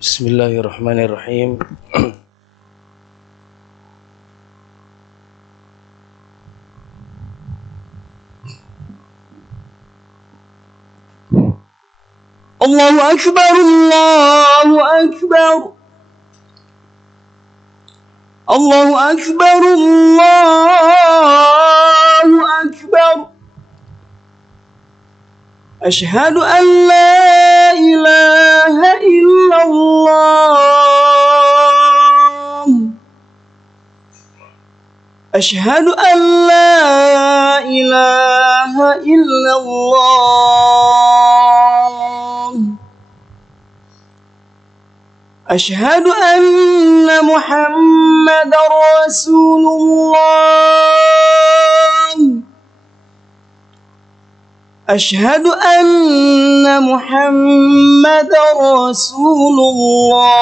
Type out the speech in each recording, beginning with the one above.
Bismillahirrahmanirrahim. Allahu Akbar, Allahu Akbar, Allahu Akbar, Allahu Akbar. Asyhadu an la ilaha illallah. Asyhadu an la ilaha illallah. Asyhadu anna Muhammadar Rasulullah. Asyhadu anna Muhammadar Rasulullah.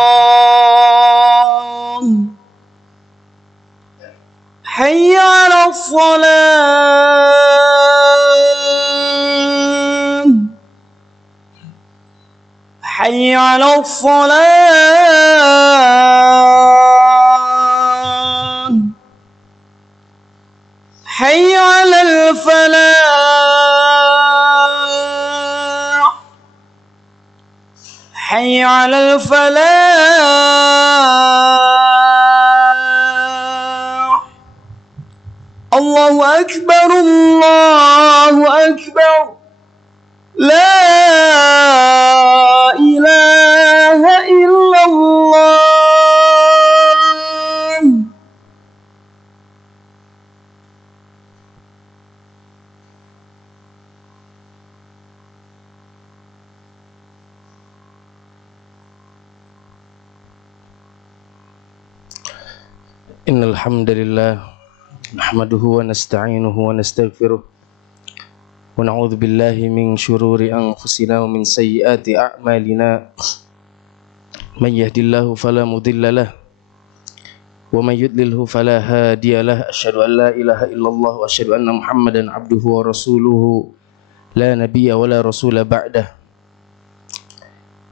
Hayya 'alas shalah. Hayya 'alas shalah. Hayya 'alal falah. Hayya 'alal falah. Allahu Akbar, Allahu Akbar. La ilaha illallah. Innal hamdalillah nahmaduhu wa nasta'inuhu wa nastaghfiruh wa na'udzu billahi min syururi anfusina wa min sayyiati a'malina. May yahdihillahu fala mudilla lahu wa may yudlilhu fala hadiya lahu. Asyhadu an la ilaha illallah wa asyhadu anna Muhammadan abduhu wa rasuluhu la nabiyya wa la rasula ba'dah.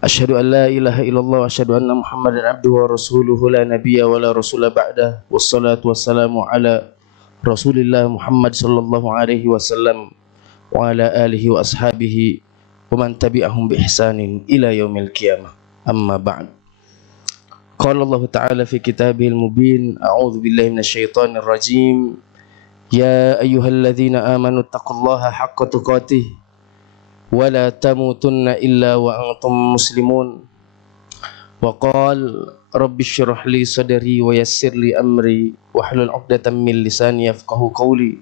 Asyhadu an la ilaha illallah wa asyhadu anna Muhammadan abduhu wa rasuluhu la nabiyya wa la rasula ba'dah. Wassalatu wassalamu ala Rasulillah Muhammad sallallahu alaihi wasallam wa ala alihi wa ashabihi wa man tabi'ahum bi ihsanin ila yaumil qiyamah. Amma ba'd. Qala Allah Ta'ala fi kitabihil mubin, a'udzu billahi minasyaitonir rajim. Ya ayyuhalladzina amanu taqullaha haqqa tuqatih wa la tamutunna illa wa antum muslimun. Wa qala rabbi shrah li sadri wa yassir li amri wahlul 'uqdatam min lisani yafqahu qawli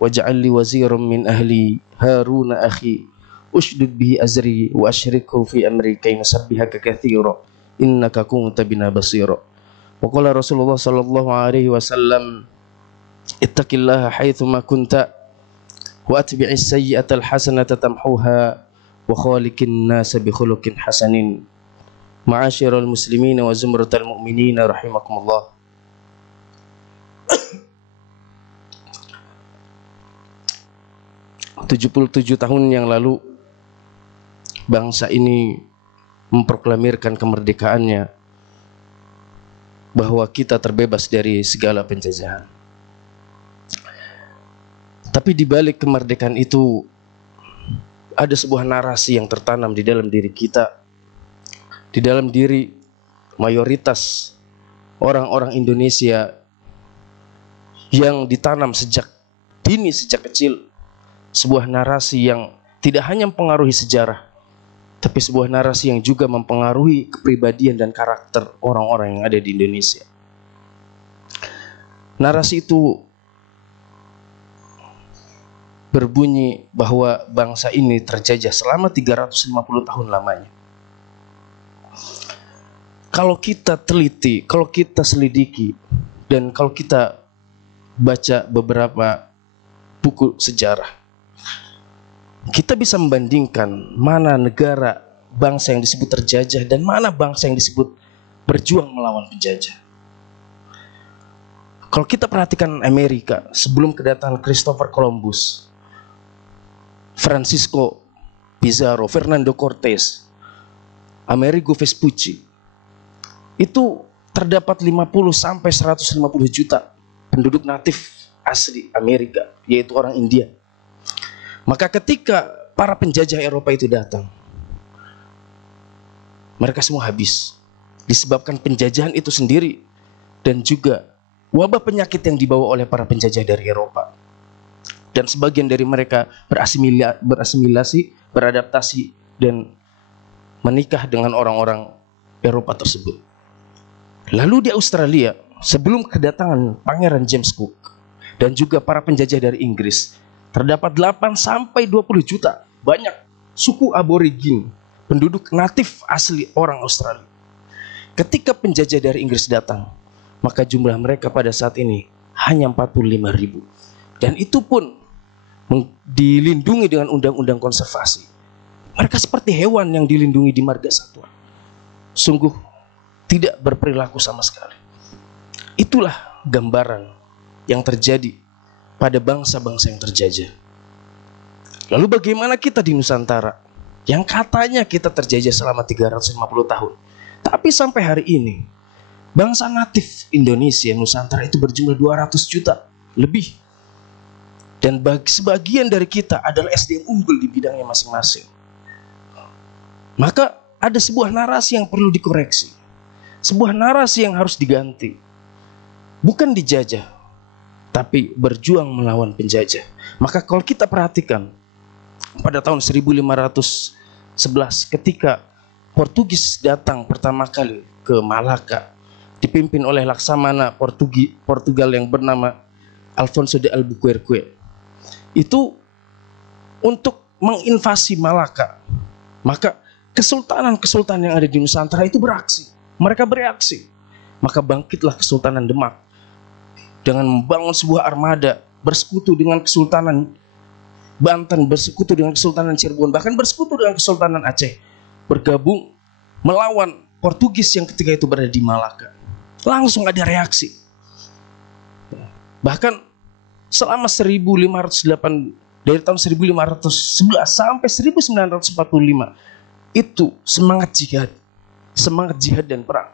waj'al li waziran min ahli Harun akhi ushdud bihi azri wa ashrikhu fi amri kay nusabbihaka katsira innaka kunta bina basira. Wa qala Rasulullah sallallahu alaihi wasallam ittaqillaha haitsu ma kunta wa atbi'is sayyi'atal hasanata tamhuha wa khaliqin nasa bi khuluqin hasanin. Ma'asyiral muslimin wa zumratal mu'minin rahimakumullah. 77 tahun yang lalu bangsa ini memproklamirkan kemerdekaannya, bahwa kita terbebas dari segala penjajahan. Tapi di balik kemerdekaan itu ada sebuah narasi yang tertanam di dalam diri kita, di dalam diri mayoritas orang-orang Indonesia, yang ditanam sejak dini, sejak kecil. Sebuah narasi yang tidak hanya mempengaruhi sejarah, tapi sebuah narasi yang juga mempengaruhi kepribadian dan karakter orang-orang yang ada di Indonesia. Narasi itu berbunyi bahwa bangsa ini terjajah selama 350 tahun lamanya. Kalau kita teliti, kalau kita selidiki, dan kalau kita baca beberapa buku sejarah, kita bisa membandingkan mana negara bangsa yang disebut terjajah dan mana bangsa yang disebut berjuang melawan penjajah. Kalau kita perhatikan Amerika sebelum kedatangan Christopher Columbus, Francisco Pizarro, Fernando Cortés, Amerigo Vespucci, itu terdapat 50 sampai 150 juta penduduk natif asli Amerika, yaitu orang India. Maka ketika para penjajah Eropa itu datang, mereka semua habis disebabkan penjajahan itu sendiri dan juga wabah penyakit yang dibawa oleh para penjajah dari Eropa. Dan sebagian dari mereka berasimilasi, beradaptasi, dan menikah dengan orang-orang Eropa tersebut. Lalu di Australia, sebelum kedatangan Pangeran James Cook dan juga para penjajah dari Inggris, terdapat 8 sampai 20 juta banyak suku aborigin, penduduk natif asli orang Australia. Ketika penjajah dari Inggris datang, maka jumlah mereka pada saat ini hanya 45.000. Dan itu pun dilindungi dengan undang-undang konservasi. Mereka seperti hewan yang dilindungi di marga satwa. Sungguh tidak berperilaku sama sekali. Itulah gambaran yang terjadi pada bangsa-bangsa yang terjajah. Lalu bagaimana kita di Nusantara yang katanya kita terjajah selama 350 tahun. Tapi sampai hari ini bangsa natif Indonesia Nusantara itu berjumlah 200 juta lebih. Dan sebagian dari kita adalah SDM unggul di bidangnya masing-masing. Maka ada sebuah narasi yang perlu dikoreksi. Sebuah narasi yang harus diganti. Bukan dijajah, tapi berjuang melawan penjajah. Maka kalau kita perhatikan, pada tahun 1511 ketika Portugis datang pertama kali ke Malaka, dipimpin oleh laksamana Portugal yang bernama Alfonso de Albuquerque, itu untuk menginvasi Malaka. Maka kesultanan-kesultanan yang ada di Nusantara itu beraksi. Mereka bereaksi. Maka bangkitlah Kesultanan Demak dengan membangun sebuah armada, bersekutu dengan Kesultanan Banten, bersekutu dengan Kesultanan Cirebon, bahkan bersekutu dengan Kesultanan Aceh, bergabung melawan Portugis yang ketika itu berada di Malaka. Langsung ada reaksi. Bahkan selama 1508, dari tahun 1511 sampai 1945, itu semangat jihad dan perang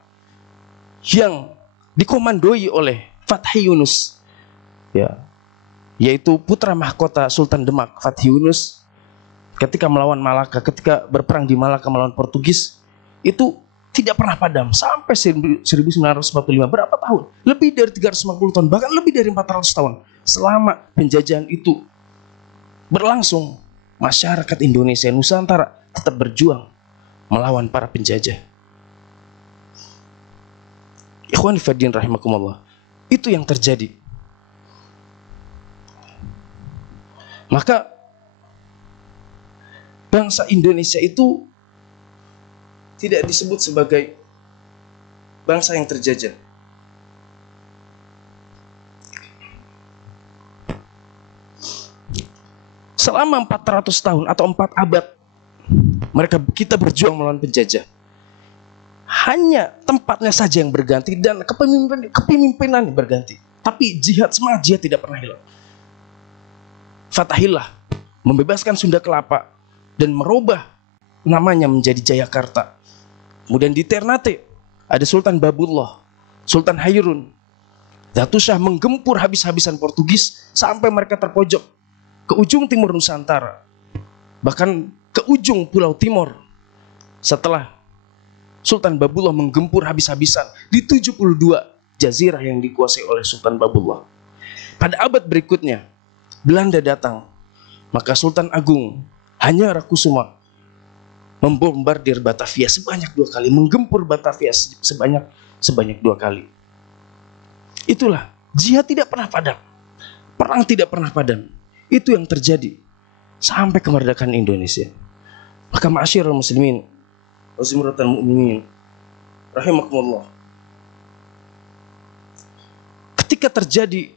yang dikomandoi oleh Fathi Yunus, yaitu putra mahkota Sultan Demak, Fathi Yunus, ketika melawan Malaka, ketika berperang di Malaka melawan Portugis, itu tidak pernah padam sampai 1945. Berapa tahun? Lebih dari 350 tahun, bahkan lebih dari 400 tahun. Selama penjajahan itu berlangsung, masyarakat Indonesia Nusantara tetap berjuang melawan para penjajah. Ikhwani fiddin rahimakumullah. Itu yang terjadi. Maka bangsa Indonesia itu tidak disebut sebagai bangsa yang terjajah. Selama 400 tahun atau 4 abad kita berjuang melawan penjajah. Hanya tempatnya saja yang berganti dan kepemimpinan berganti. Tapi semangat jihad tidak pernah hilang. Fatahillah membebaskan Sunda Kelapa dan merubah namanya menjadi Jayakarta. Kemudian di Ternate ada Sultan Babullah, Sultan Hairun. Datu Syah menggempur habis-habisan Portugis sampai mereka terpojok ke ujung timur Nusantara, bahkan ke ujung Pulau Timor. Setelah Sultan Babullah menggempur habis-habisan di 72 jazirah yang dikuasai oleh Sultan Babullah. Pada abad berikutnya Belanda datang, maka Sultan Agung Hanyarakusuma membombardir Batavia sebanyak 2 kali, menggempur Batavia sebanyak 2 kali. Itulah, jihad tidak pernah padam, perang tidak pernah padam. Itu yang terjadi sampai kemerdekaan Indonesia. Maka ma'asyiral muslimin wa zumratal mu'minin rahimakumullah, ketika terjadi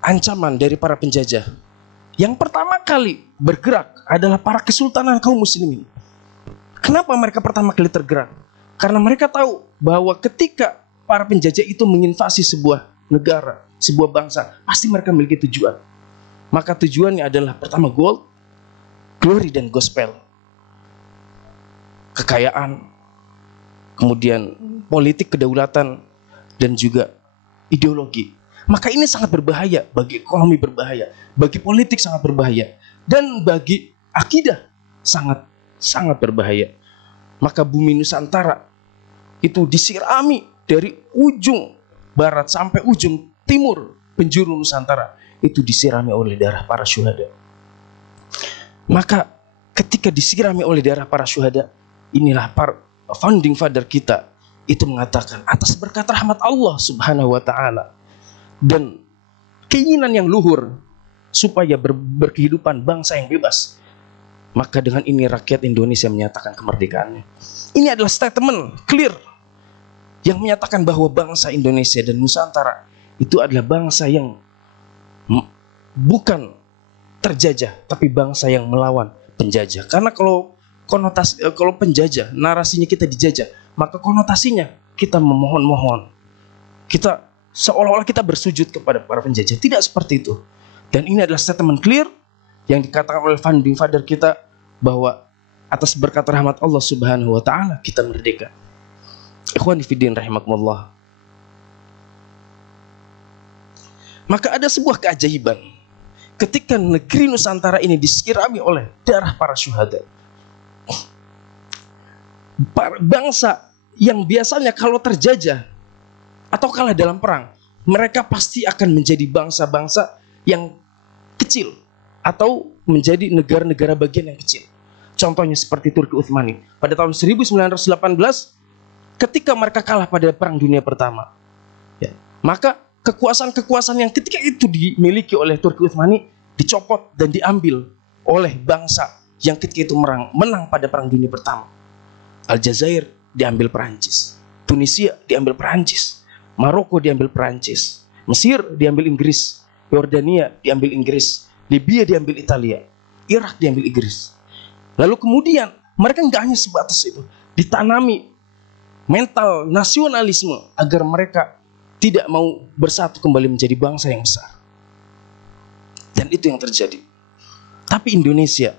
ancaman dari para penjajah, yang pertama kali bergerak adalah para kesultanan kaum muslimin. Kenapa mereka pertama kali tergerak? Karena mereka tahu bahwa ketika para penjajah itu menginvasi sebuah negara, sebuah bangsa, pasti mereka memiliki tujuan. Maka tujuannya adalah pertama gold, glory dan gospel. Kekayaan, kemudian politik kedaulatan, dan juga ideologi. Maka ini sangat berbahaya, bagi ekonomi berbahaya, bagi politik sangat berbahaya, dan bagi akidah sangat berbahaya. Maka bumi Nusantara itu disirami dari ujung barat sampai ujung timur penjuru Nusantara, itu disirami oleh darah para syuhada. Maka ketika disirami oleh darah para syuhada, inilah para founding father kita itu mengatakan atas berkat rahmat Allah Subhanahu wa taala dan keinginan yang luhur supaya berkehidupan bangsa yang bebas, maka dengan ini rakyat Indonesia menyatakan kemerdekaannya. Ini adalah statement clear yang menyatakan bahwa bangsa Indonesia dan Nusantara itu adalah bangsa yang bukan terjajah, tapi bangsa yang melawan penjajah. Karena kalau penjajah, narasinya kita dijajah, maka konotasinya kita memohon-mohon, kita seolah-olah kita bersujud kepada para penjajah. Tidak seperti itu. Dan ini adalah statement clear yang dikatakan oleh founding father kita bahwa atas berkat rahmat Allah Subhanahu wa taala kita merdeka. Ikhwani fiddin rahimakumullah. Maka ada sebuah keajaiban ketika negeri Nusantara ini disirami oleh darah para syuhada. Bangsa yang biasanya kalau terjajah atau kalah dalam perang, mereka pasti akan menjadi bangsa-bangsa yang kecil atau menjadi negara-negara bagian yang kecil. Contohnya seperti Turki Utsmani pada tahun 1918 ketika mereka kalah pada Perang Dunia Pertama. Ya, maka kekuasaan-kekuasaan yang ketika itu dimiliki oleh Turki Utsmani dicopot dan diambil oleh bangsa yang ketika itu menang pada Perang Dunia Pertama. Aljazair diambil Perancis, Tunisia diambil Perancis, Maroko diambil Perancis, Mesir diambil Inggris, Yordania diambil Inggris, Libya diambil Italia, Irak diambil Inggris. Lalu kemudian mereka nggak hanya sebatas itu, ditanami mental nasionalisme agar mereka tidak mau bersatu kembali menjadi bangsa yang besar. Dan itu yang terjadi. Tapi Indonesia,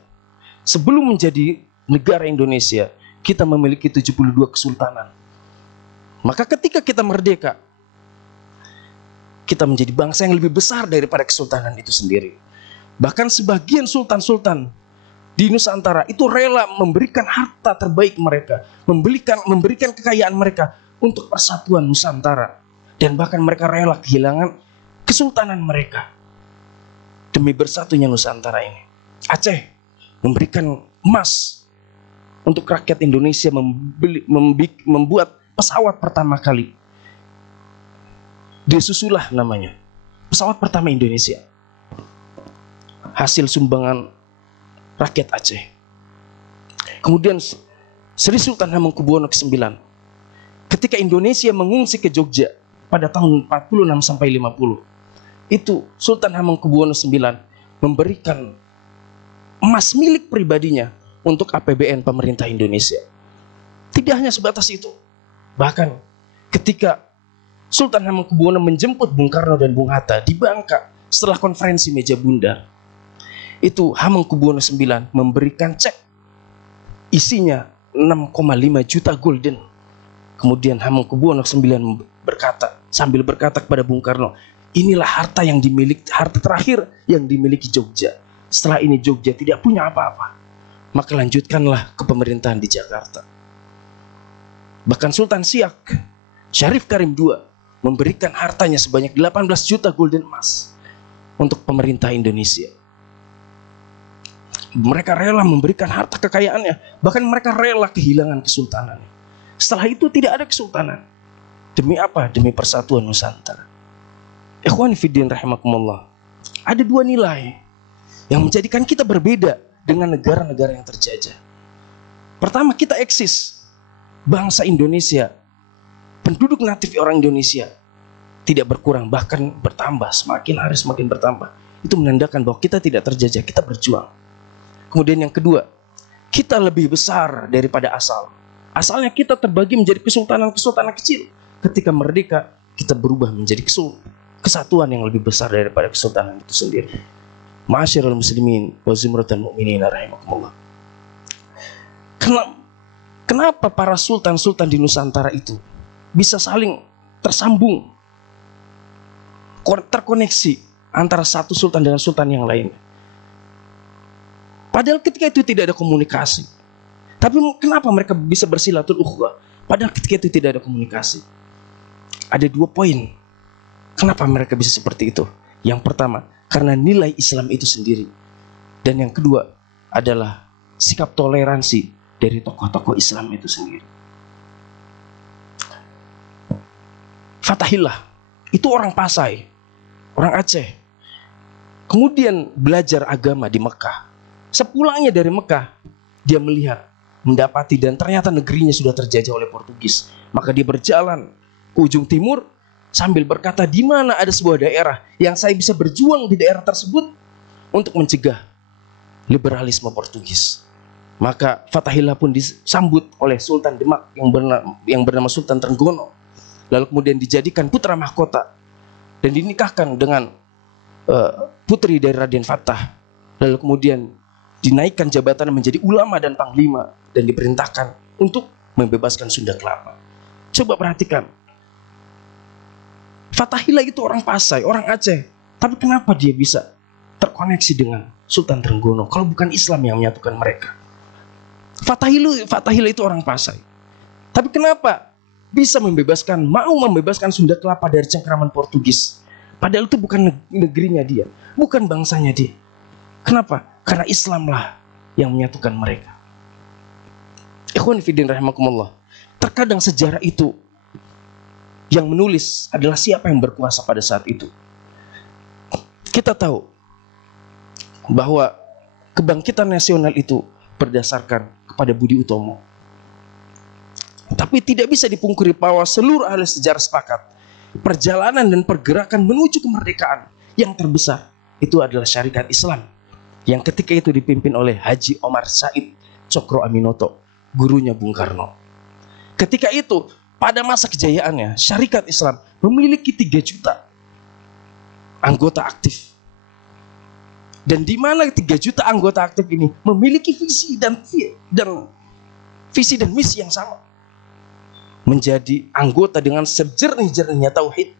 sebelum menjadi negara Indonesia, kita memiliki 72 kesultanan. Maka ketika kita merdeka, kita menjadi bangsa yang lebih besar daripada kesultanan itu sendiri. Bahkan sebagian sultan-sultan di Nusantara itu rela memberikan harta terbaik mereka, memberikan kekayaan mereka untuk persatuan Nusantara. Dan bahkan mereka rela kehilangan kesultanan mereka demi bersatunya Nusantara ini. Aceh memberikan emas untuk rakyat Indonesia membuat pesawat pertama kali. Desusulah namanya, pesawat pertama Indonesia, hasil sumbangan rakyat Aceh. Kemudian Sri Sultan Hamengkubuwono ke-9 ketika Indonesia mengungsi ke Jogja pada tahun 46 sampai 50, itu Sultan Hamengkubuwono IX memberikan emas milik pribadinya untuk APBN pemerintah Indonesia. Tidak hanya sebatas itu, bahkan ketika Sultan Hamengkubuwono menjemput Bung Karno dan Bung Hatta di Bangka setelah konferensi meja bundar, itu Hamengkubuwono IX memberikan cek isinya 6,5 juta gulden. Kemudian Hamengkubuwono IX sambil berkata kepada Bung Karno, inilah harta terakhir yang dimiliki Jogja. Setelah ini Jogja tidak punya apa-apa, maka lanjutkanlah ke pemerintahan di Jakarta. Bahkan Sultan Siak, Syarif Karim II memberikan hartanya sebanyak 18 juta gulden emas untuk pemerintah Indonesia. Mereka rela memberikan harta kekayaannya, bahkan mereka rela kehilangan kesultanan. Setelah itu tidak ada kesultanan. Demi apa? Demi persatuan Nusantara. Ikhwan fiddin rahimakumullah. Ada dua nilai yang menjadikan kita berbeda dengan negara-negara yang terjajah. Pertama, kita eksis. Bangsa Indonesia, penduduk natif orang Indonesia tidak berkurang, bahkan bertambah, semakin hari semakin bertambah. Itu menandakan bahwa kita tidak terjajah, kita berjuang. Kemudian yang kedua, kita lebih besar daripada asal. Asalnya kita terbagi menjadi kesultanan-kesultanan kecil. Ketika merdeka, kita berubah menjadi kesatuan yang lebih besar daripada kesultanan itu sendiri. Ma'asyiral muslimin wa zumratal mu'minin rahimakumullah. Karena Kenapa para sultan-sultan di Nusantara itu bisa saling tersambung, terkoneksi antara satu sultan dengan sultan yang lain? Padahal ketika itu tidak ada komunikasi. Tapi kenapa mereka bisa bersilatul ukhwah? Padahal ketika itu tidak ada komunikasi. Ada 2 poin. Kenapa mereka bisa seperti itu? Yang pertama, karena nilai Islam itu sendiri. Dan yang kedua adalah sikap toleransi dari tokoh-tokoh Islam itu sendiri. Fatahillah itu orang Pasai, orang Aceh. Kemudian belajar agama di Mekah. Sepulangnya dari Mekah, dia melihat, mendapati, dan ternyata negerinya sudah terjajah oleh Portugis. Maka dia berjalan ke ujung timur sambil berkata, di mana ada sebuah daerah yang saya bisa berjuang di daerah tersebut untuk mencegah liberalisme Portugis. Maka Fatahillah pun disambut oleh Sultan Demak yang bernama Sultan Trenggono. Lalu kemudian dijadikan putra mahkota dan dinikahkan dengan putri dari Raden Fatah. Lalu kemudian dinaikkan jabatan menjadi ulama dan panglima dan diperintahkan untuk membebaskan Sunda Kelapa. Coba perhatikan, Fatahillah itu orang Pasai, orang Aceh. Tapi kenapa dia bisa terkoneksi dengan Sultan Trenggono kalau bukan Islam yang menyatukan mereka? Fatahillah itu orang Pasai. Tapi kenapa bisa mau membebaskan Sunda Kelapa dari cengkeraman Portugis? Padahal itu bukan negerinya dia, bukan bangsanya dia. Kenapa? Karena Islamlah yang menyatukan mereka. Ikhwan fillah rahimakumullah. Terkadang sejarah itu yang menulis adalah siapa yang berkuasa pada saat itu. Kita tahu bahwa kebangkitan nasional itu berdasarkan kepada Budi Utomo. Tapi tidak bisa dipungkiri bahwa seluruh ahli sejarah sepakat perjalanan dan pergerakan menuju kemerdekaan yang terbesar itu adalah syarikat Islam yang ketika itu dipimpin oleh Haji Omar Said Cokro Aminoto, gurunya Bung Karno. Ketika itu pada masa kejayaannya syarikat Islam memiliki 3 juta anggota aktif. Dan di mana 3 juta anggota aktif ini memiliki visi dan misi yang sama. Menjadi anggota dengan sejernih-jernihnya tauhid,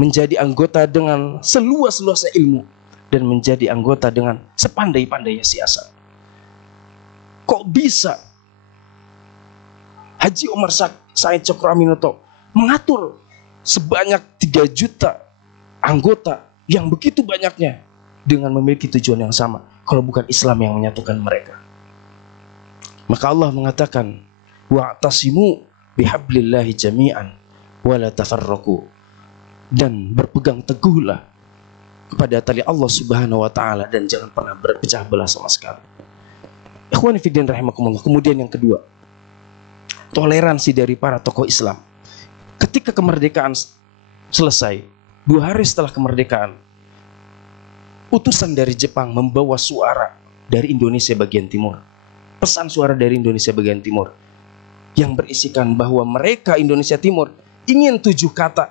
menjadi anggota dengan seluas-luasnya ilmu, dan menjadi anggota dengan sepandai-pandainya siasat. Kok bisa Haji Omar Said Cokro Aminoto mengatur sebanyak 3 juta anggota yang begitu banyaknya dengan memiliki tujuan yang sama, kalau bukan Islam yang menyatukan mereka? Maka Allah mengatakan, wa'tasimu bihablillahi jami'an wala tafarraqu, dan berpegang teguhlah kepada tali Allah Subhanahu wa taala dan jangan pernah berpecah belah sama sekali. Ikhwani fillah rahimakumullah. Kemudian yang kedua, toleransi dari para tokoh Islam. Ketika kemerdekaan selesai, 2 hari setelah kemerdekaan, utusan dari Jepang membawa suara dari Indonesia bagian timur. Pesan suara dari Indonesia bagian timur yang berisikan bahwa mereka Indonesia Timur ingin 7 kata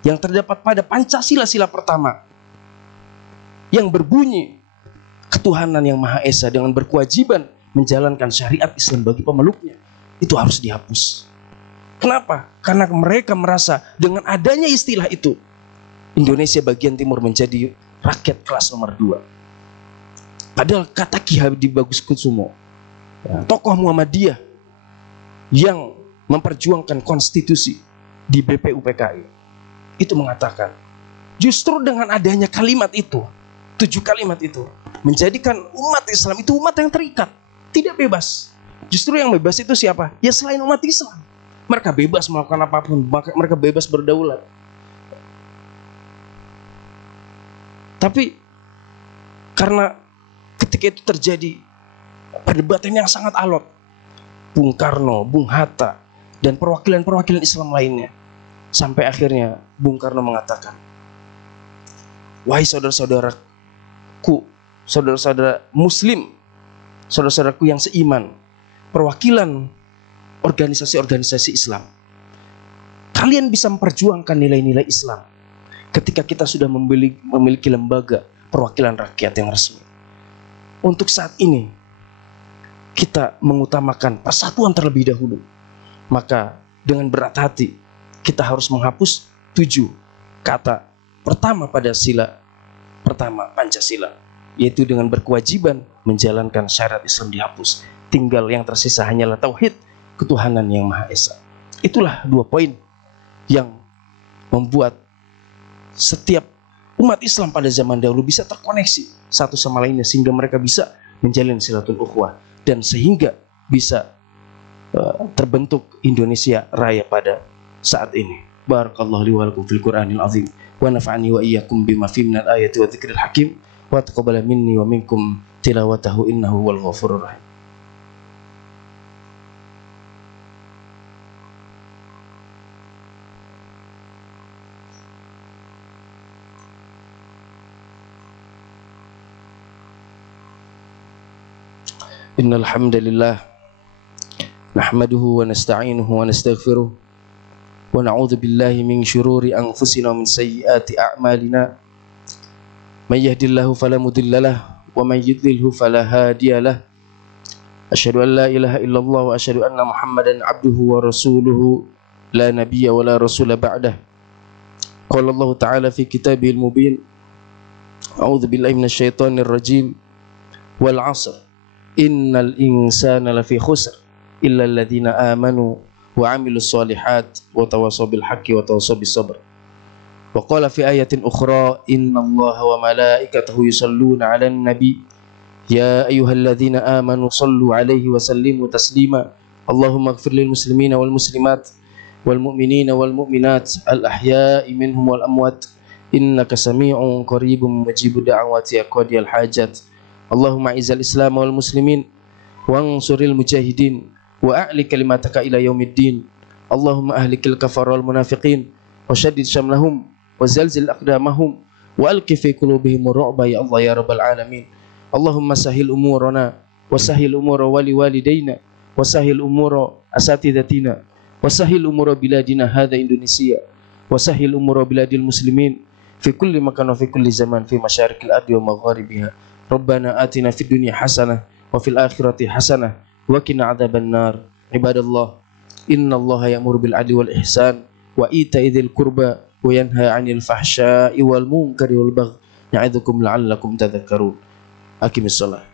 yang terdapat pada Pancasila sila pertama yang berbunyi ketuhanan yang Maha Esa dengan berkewajiban menjalankan syariat Islam bagi pemeluknya, itu harus dihapus. Kenapa? Karena mereka merasa dengan adanya istilah itu Indonesia bagian timur menjadi rakyat kelas nomor 2. Padahal kata Ki Habibie Bagus Kusumo, tokoh Muhammadiyah yang memperjuangkan konstitusi di BPUPKI, itu mengatakan justru dengan adanya kalimat itu, 7 kalimat itu menjadikan umat Islam itu umat yang terikat, tidak bebas. Justru yang bebas itu siapa? Ya selain umat Islam. Mereka bebas melakukan apapun, mereka bebas berdaulat. Tapi karena ketika itu terjadi perdebatan yang sangat alot, Bung Karno, Bung Hatta, dan perwakilan-perwakilan Islam lainnya, sampai akhirnya Bung Karno mengatakan, wahai saudara-saudaraku, saudara-saudara Muslim, saudara-saudaraku yang seiman, perwakilan organisasi-organisasi Islam, kalian bisa memperjuangkan nilai-nilai Islam ketika kita sudah memiliki lembaga perwakilan rakyat yang resmi. Untuk saat ini, kita mengutamakan persatuan terlebih dahulu, maka dengan berat hati kita harus menghapus 7 kata pertama pada sila pertama Pancasila, yaitu dengan berkewajiban menjalankan syarat Islam dihapus. Tinggal yang tersisa hanyalah tauhid ketuhanan yang Maha Esa. Itulah 2 poin yang membuat setiap umat Islam pada zaman dahulu bisa terkoneksi satu sama lainnya, sehingga mereka bisa menjalin silatul ukhuwah, dan sehingga bisa terbentuk Indonesia Raya pada saat ini. Barakallahu li wa lakum fil Qur'anil azim wa nafa'ani wa iyyakum bima fihi minal ayati wa dzikril hakim wa taqabbala minni wa minkum tilawatahu innahu wal ghafurur rahim. Innal hamdalillah nahmaduhu wa nasta'inuhu wa nastaghfiruh wa na'udzu billahi min syururi anfusina wa min sayyiati a'malina. May yahdihillahu fala mudhillalah wa may yudlilhu fala hadiyalah. Asyhadu an la ilaha illallah wa asyhadu anna Muhammadan abduhu wa rasuluhu la nabiyya wa la rasula ba'dah. Qala Allah ta'ala fi kitabihil mubin. A'udzu billahi minasy syaithanir rajim. Wal 'ashr innal insana lafi khusr illa alladhina amanu wa 'amilus shalihat wa tawassaw bil haqqi wa tawassaw bis sabr. Wa qala fi ayatin ukhra innallaha wa malaikatahu yusalluna 'alan nabi ya ayyuhalladzina amanu sallu 'alaihi wa sallimu taslima. Allahumma ighfir lil muslimina wal muslimat wal mu'minina wal mu'minat al ahya'i minhum wal amwat innaka sami'un qaribun mujibud da'awati aqwadiyal hajat. Allahumma izzal islam wal muslimin wansuril mujahidin wa a'li kalimataka ila yaumiddin. Allahumma ahlikil kafara wal munafiqin wa shaddid syamlahum wa zalzil aqdamahum wa alqi fi qulubihim ru'ba ya Allah ya rabbal alamin. Allahumma sahil umurana wa sahil umura wali walidaina wa sahil umura asatidatina wa sahil umura biladina hadha Indonesia wa sahil umura biladil muslimin fi kulli makan wa fi kulli zaman fi masyarikil ardi wa magharibiha. Rabbana atina fid dunya hasanah wa fil akhirati hasanah wa qina adzabannar. Ibadallah, innallaha ya'muru bil 'adli wal ihsan wa ita'i dzil qurba wa yanha 'anil fahsya'i wal munkari wal baghi ya'idzukum la'allakum tadhakkarun. Aqimissalah.